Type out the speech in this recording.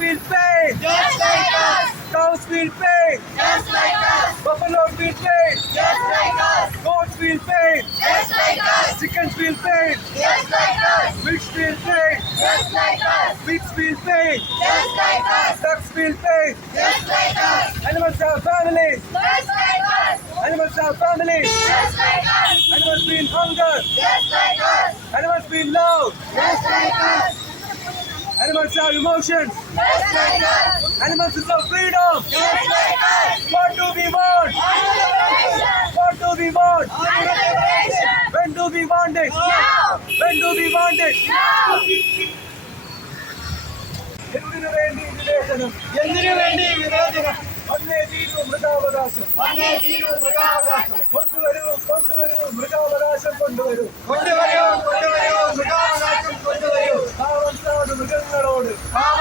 feel pain. just like us, Cows feel pain. just like us, Buffalo feel pain. just like us, Goats feel pain. just like us, Chickens feel pain. just like us, Pigs feel pain. just like us, Pigs feel pain. just like us, Ducks feel pain. just like us, Animals have families. just like us, Animals have families. just like us, Animals feel hunger. just like us, Animals feel love. just like us, Animals have emotions. just like us, Animals deserve freedom. just like us. What do we want? Our liberation, What do we want? our liberation, When do we want it? now, When do we want it? now. എന്തിനു വേണ്ടി വിവേചനം? എന്തിനു വേണ്ടി വിവേചനം? വന്നേ തീരൂ മൃഗാവകാശം. വന്നേ തീരൂ മൃഗാവകാശം. കൊണ്ടുവരൂ കൊണ്ടുവരൂ മൃഗാവകാശം കൊണ്ടുവരൂ. കൊണ്ടുവരൂ കൊണ്ടുവരൂ മൃഗാവകാശം കൊണ്ടുവരൂ. പാവം സാധു മൃഗങ്ങളോട് പാവം